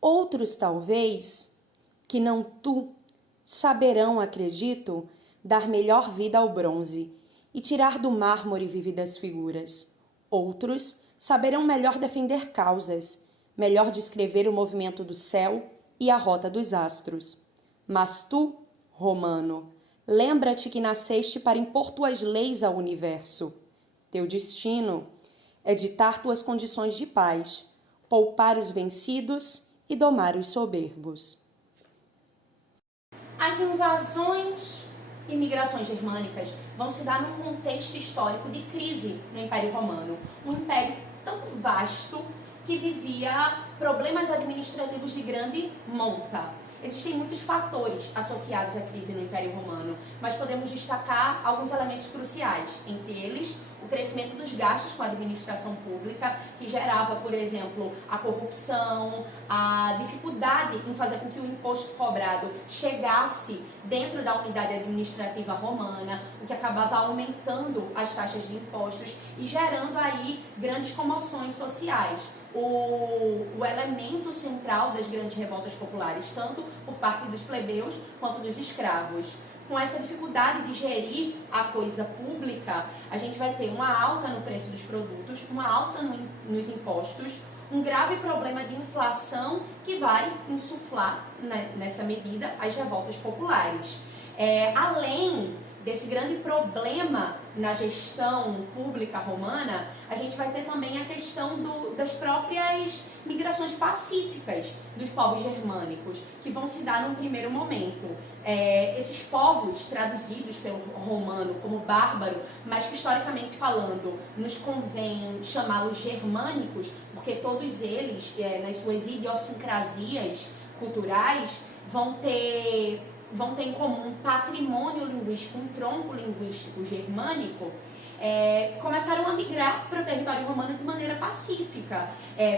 Outros, talvez, que não tu, saberão, acredito, dar melhor vida ao bronze e tirar do mármore vívidas figuras. Outros saberão melhor defender causas, melhor descrever o movimento do céu e a rota dos astros. Mas tu, romano, lembra-te que nasceste para impor tuas leis ao universo. Teu destino é ditar tuas condições de paz, poupar os vencidos e domar os soberbos. As invasões e migrações germânicas vão se dar num contexto histórico de crise no Império Romano. Um império tão vasto que vivia problemas administrativos de grande monta. Existem muitos fatores associados à crise no Império Romano, mas podemos destacar alguns elementos cruciais, entre eles o crescimento dos gastos com a administração pública, que gerava, por exemplo, a corrupção, a dificuldade em fazer com que o imposto cobrado chegasse dentro da unidade administrativa romana, o que acabava aumentando as taxas de impostos e gerando aí grandes comoções sociais. O elemento central das grandes revoltas populares, tanto por parte dos plebeus quanto dos escravos. Com essa dificuldade de gerir a coisa pública, a gente vai ter uma alta no preço dos produtos, uma alta nos impostos, um grave problema de inflação que vai insuflar, nessa medida, as revoltas populares. Além desse grande problema na gestão pública romana, a gente vai ter também a questão das próprias migrações pacíficas dos povos germânicos, que vão se dar num primeiro momento. Esses povos, traduzidos pelo romano como bárbaro, mas que historicamente falando nos convém chamá-los germânicos, porque todos eles, nas suas idiosincrasias culturais, vão ter em comum um patrimônio linguístico, um tronco linguístico germânico, começaram a migrar para o território romano de maneira pacífica,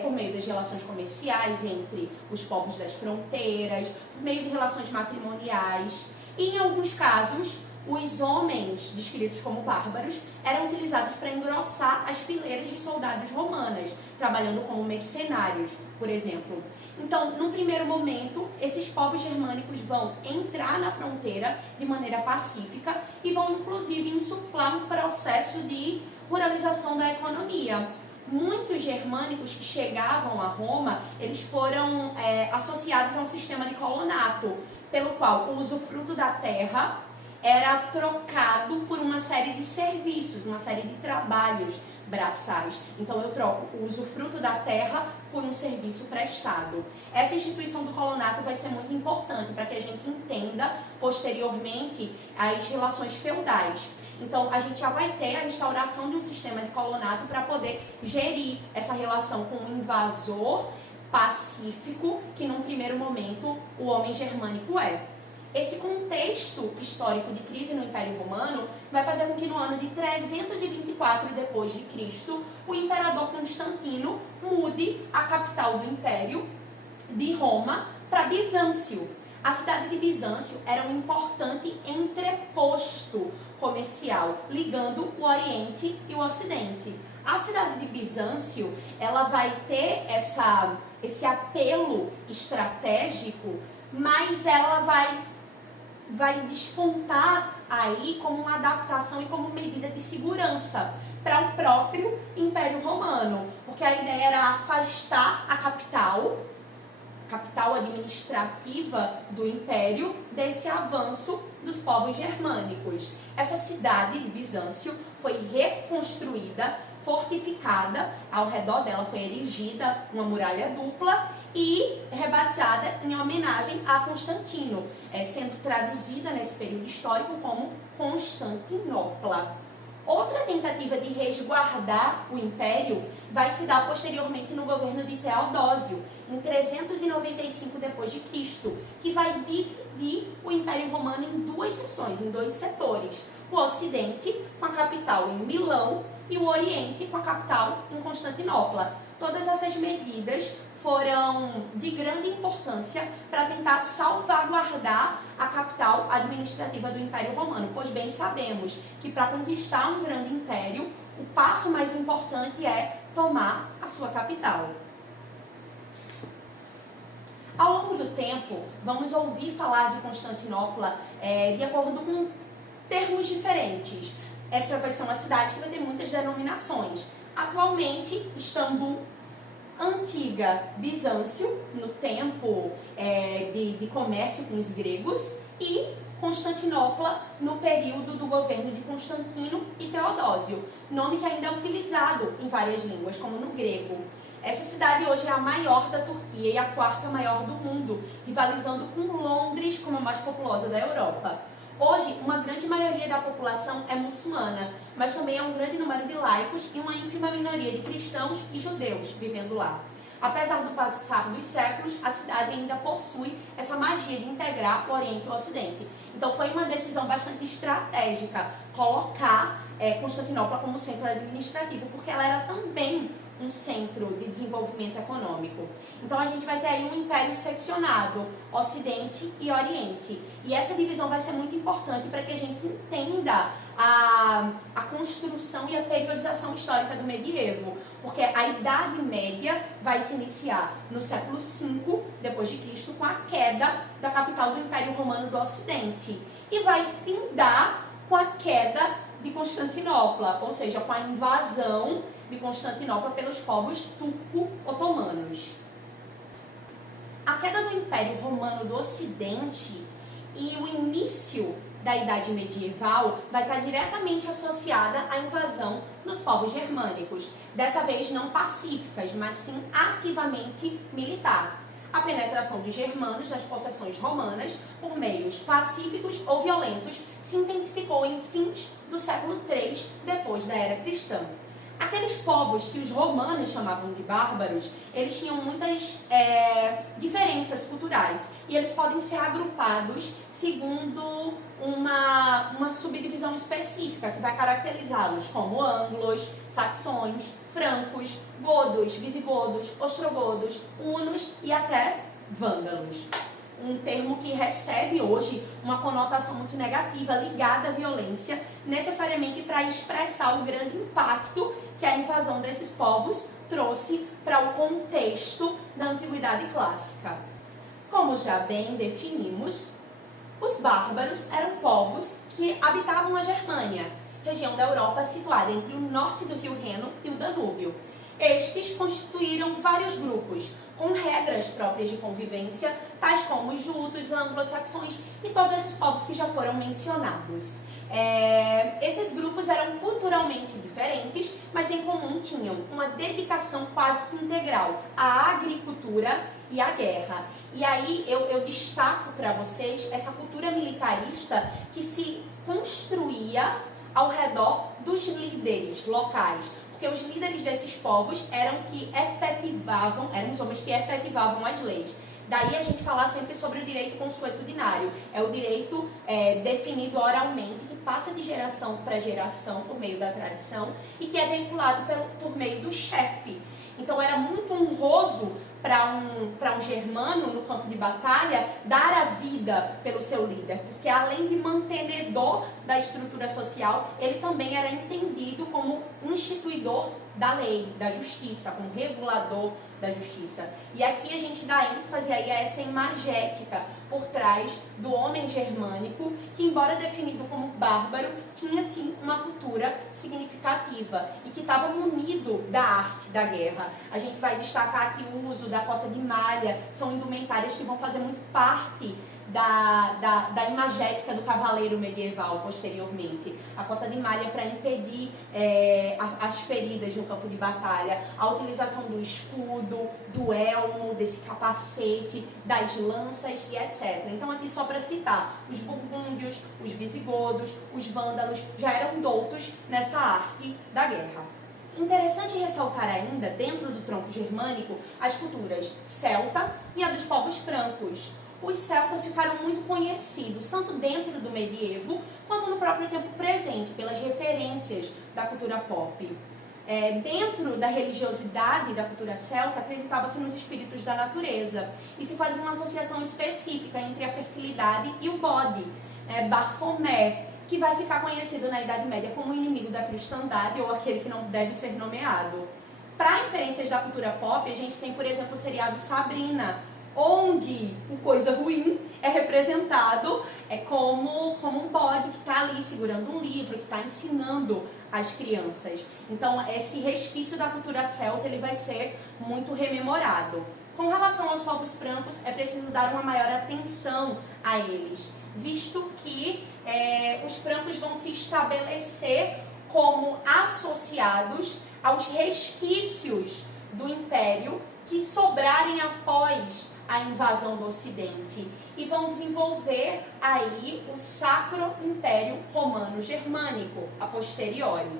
por meio das relações comerciais entre os povos das fronteiras, por meio de relações matrimoniais, e em alguns casos os homens, descritos como bárbaros, eram utilizados para engrossar as fileiras de soldados romanas, trabalhando como mercenários, por exemplo. Então, num primeiro momento, esses povos germânicos vão entrar na fronteira de maneira pacífica e vão, inclusive, insuflar um processo de ruralização da economia. Muitos germânicos que chegavam a Roma, eles foram associados a um sistema de colonato, pelo qual o usufruto da terra era trocado por uma série de serviços, uma série de trabalhos braçais. Então eu troco o usufruto da terra por um serviço prestado. Essa instituição do colonato vai ser muito importante para que a gente entenda posteriormente as relações feudais. Então a gente já vai ter a instauração de um sistema de colonato para poder gerir essa relação com o invasor pacífico, que num primeiro momento o homem germânico é. Esse contexto histórico de crise no Império Romano vai fazer com que no ano de 324 d.C., o imperador Constantino mude a capital do Império de Roma para Bizâncio. A cidade de Bizâncio era um importante entreposto comercial, ligando o Oriente e o Ocidente. A cidade de Bizâncio, ela vai ter esse apelo estratégico, mas ela vai despontar aí como uma adaptação e como medida de segurança para o próprio Império Romano, porque a ideia era afastar a capital administrativa do Império desse avanço dos povos germânicos. Essa cidade de Bizâncio foi reconstruída, fortificada, ao redor dela foi erigida uma muralha dupla e rebatizada em homenagem a Constantino, sendo traduzida nesse período histórico como Constantinopla. Outra tentativa de resguardar o império vai se dar posteriormente no governo de Teodósio, em 395 d.C., que vai dividir o Império Romano em duas seções, em dois setores. O Ocidente, com a capital em Milão, e o Oriente, com a capital em Constantinopla. Todas essas medidas foram de grande importância para tentar salvaguardar a capital administrativa do Império Romano, pois bem sabemos que para conquistar um grande império, o passo mais importante é tomar a sua capital. tempo, vamos ouvir falar de Constantinopla de acordo com termos diferentes. Essa vai ser uma cidade que vai ter muitas denominações. Atualmente, Istambul, antiga Bizâncio, no tempo de comércio com os gregos, e Constantinopla no período do governo de Constantino e Teodósio, nome que ainda é utilizado em várias línguas, como no grego. Essa cidade hoje é a maior da Turquia e a quarta maior do mundo, rivalizando com Londres como a mais populosa da Europa. Hoje, uma grande maioria da população é muçulmana, mas também há um grande número de laicos e uma ínfima minoria de cristãos e judeus vivendo lá. Apesar do passar dos séculos, a cidade ainda possui essa magia de integrar o Oriente e o Ocidente. Então foi uma decisão bastante estratégica colocar Constantinopla como centro administrativo, porque ela era também um centro de desenvolvimento econômico. Então a gente vai ter aí um império seccionado, Ocidente e Oriente. E essa divisão vai ser muito importante para que a gente entenda a construção e a periodização histórica do medievo, porque a Idade Média vai se iniciar no século V d.C., com a queda da capital do Império Romano do Ocidente, e vai findar com a queda de Constantinopla, ou seja, com a invasão de Constantinopla pelos povos turco-otomanos. A queda do Império Romano do Ocidente e o início da Idade Medieval vai estar diretamente associada à invasão dos povos germânicos, dessa vez não pacíficas, mas sim ativamente militar. A penetração dos germanos nas possessões romanas, por meios pacíficos ou violentos, se intensificou em fins do século III depois da Era Cristã. Aqueles povos que os romanos chamavam de bárbaros, eles tinham muitas diferenças culturais e eles podem ser agrupados segundo uma subdivisão específica que vai caracterizá-los como anglos, saxões, francos, godos, visigodos, ostrogodos, hunos e até vândalos. Um termo que recebe hoje uma conotação muito negativa ligada à violência, necessariamente para expressar o grande impacto que a invasão desses povos trouxe para o contexto da Antiguidade Clássica. Como já bem definimos, os bárbaros eram povos que habitavam a Germânia, região da Europa situada entre o norte do rio Reno e o Danúbio. Estes constituíram vários grupos, com regras próprias de convivência, tais como os jutos, anglo-saxões e todos esses povos que já foram mencionados. Esses grupos eram culturalmente diferentes, mas em comum tinham uma dedicação quase que integral à agricultura e à guerra. E aí eu destaco para vocês essa cultura militarista que se construía ao redor dos líderes locais, porque os líderes desses povos eram os homens que efetivavam as leis. Daí a gente falar sempre sobre o direito consuetudinário. É o direito definido oralmente, que passa de geração para geração por meio da tradição e que é vinculado por meio do chefe. Então era muito honroso para um germano no campo de batalha dar a vida pelo seu líder, porque além de mantenedor da estrutura social, ele também era entendido como instituidor da lei, da justiça, como regulador da justiça. E aqui a gente dá ênfase aí a essa imagética por trás do homem germânico, que embora definido como bárbaro, tinha sim uma cultura significativa e que estava munido da arte da guerra. A gente vai destacar aqui o uso da cota de malha, são indumentárias que vão fazer muito parte da imagética do cavaleiro medieval posteriormente. A cota de malha para impedir as feridas no campo de batalha, a utilização do escudo, do elmo, desse capacete, das lanças e etc. Então aqui só para citar, os burgúndios, os visigodos, os vândalos já eram doutos nessa arte da guerra. Interessante ressaltar ainda, dentro do tronco germânico, as culturas celta e a dos povos francos. Os celtas ficaram muito conhecidos, tanto dentro do medievo, quanto no próprio tempo presente, pelas referências da cultura pop. Dentro da religiosidade da cultura celta, acreditava-se nos espíritos da natureza, e se fazia uma associação específica entre a fertilidade e o bode, Baphomet, que vai ficar conhecido na Idade Média como inimigo da cristandade, ou aquele que não deve ser nomeado. Para inferências da cultura pop, a gente tem, por exemplo, o seriado Sabrina, onde o coisa ruim é representado como um bode que está ali segurando um livro, que está ensinando as crianças. Então, esse resquício da cultura celta ele vai ser muito rememorado. Com relação aos povos francos, é preciso dar uma maior atenção a eles, visto que os francos vão se estabelecer como associados aos resquícios do Império que sobrarem após a invasão do Ocidente e vão desenvolver aí o Sacro Império Romano Germânico, a posteriori.